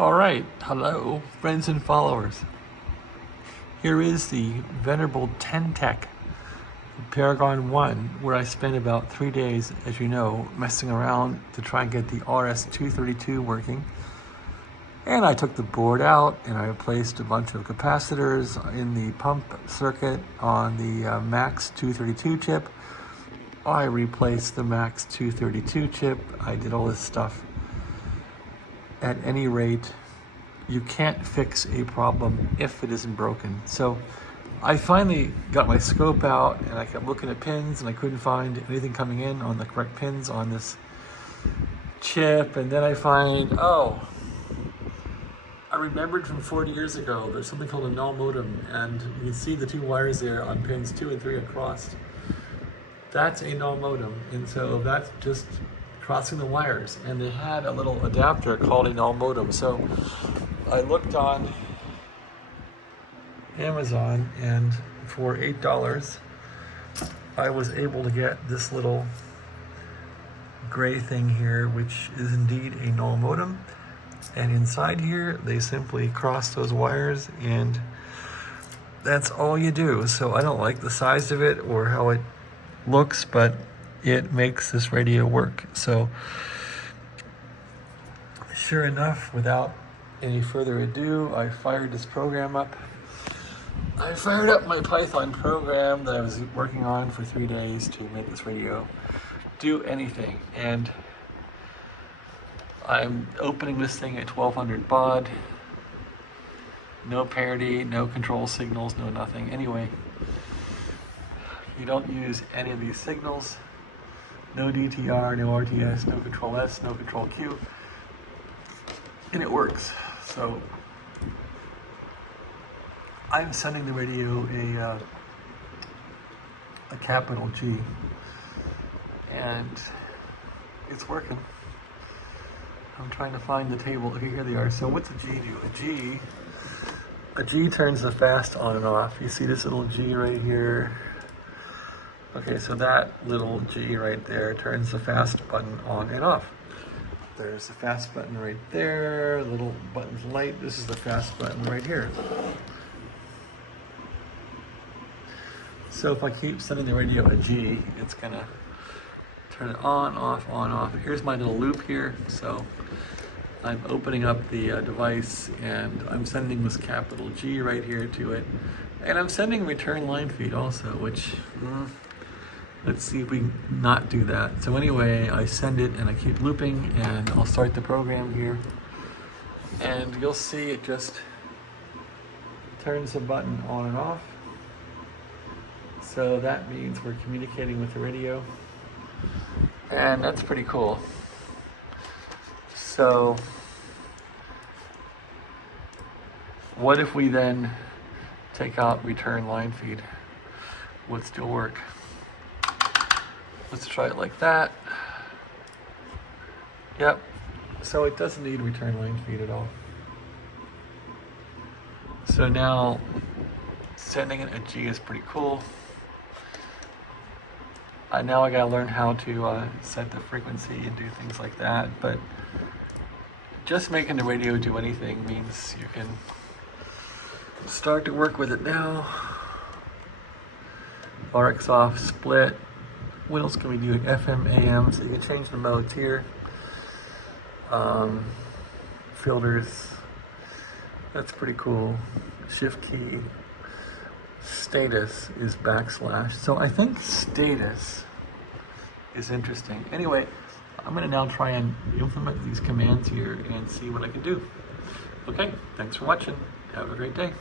All right, hello, friends and followers. Here is the venerable Ten Tec Paragon 1, where I spent about 3 days, as you know, messing around to try and get the RS232 working. And I took the board out and I replaced a bunch of capacitors in the pump circuit on the Max 232 chip. I replaced the Max 232 chip. I did all this stuff. At any rate, you can't fix a problem if it isn't broken. So I finally got my scope out and I kept looking at pins and I couldn't find anything coming in on the correct pins on this chip. And then I find, I remembered from 40 years ago, there's something called a null modem, and you can see the two wires there on pins 2 and 3 across. That's a null modem, and so that's just crossing the wires, and they had a little adapter called a null modem. So I looked on Amazon, and for $8 I was able to get this little gray thing here, which is indeed a null modem. And inside here they simply cross those wires, and that's all you do. So I don't like the size of it or how it looks, but it makes this radio work. So sure enough, without any further ado, I fired this program up. I fired up my Python program that I was working on for 3 days to make this radio do anything. And I'm opening this thing at 1200 baud. No parity, no control signals, no nothing. Anyway, you don't use any of these signals. No DTR, no RTS, no control S, no control Q. And it works. So I'm sending the radio a capital G, and it's working. I'm trying to find the table. Okay, here they are. So what's a G do? A G turns the fast on and off. You see this little G right here? Okay, so that little G right there turns the fast button on and off. There's the fast button right there. Little button's light. This is the fast button right here. So if I keep sending the radio a G, it's gonna turn it on, off, on, off. Here's my little loop here. So I'm opening up the device and I'm sending this capital G right here to it. And I'm sending return line feed also, which, let's see if we can not do that. So anyway, I send it and I keep looping, and I'll start the program here. And you'll see it just turns the button on and off. So that means we're communicating with the radio. And that's pretty cool. So what if we then take out return line feed? Would still work. Let's try it like that. Yep. So it doesn't need return line feed at all. So now sending it a G is pretty cool. Now I gotta learn how to set the frequency and do things like that, but just making the radio do anything means you can start to work with it now. RX off, split. What else can we do? FM, AM, so you can change the modes here. Filters, that's pretty cool. Shift key. Status is /. So I think status is interesting. Anyway, I'm gonna now try and implement these commands here and see what I can do. Okay, thanks for watching. Have a great day.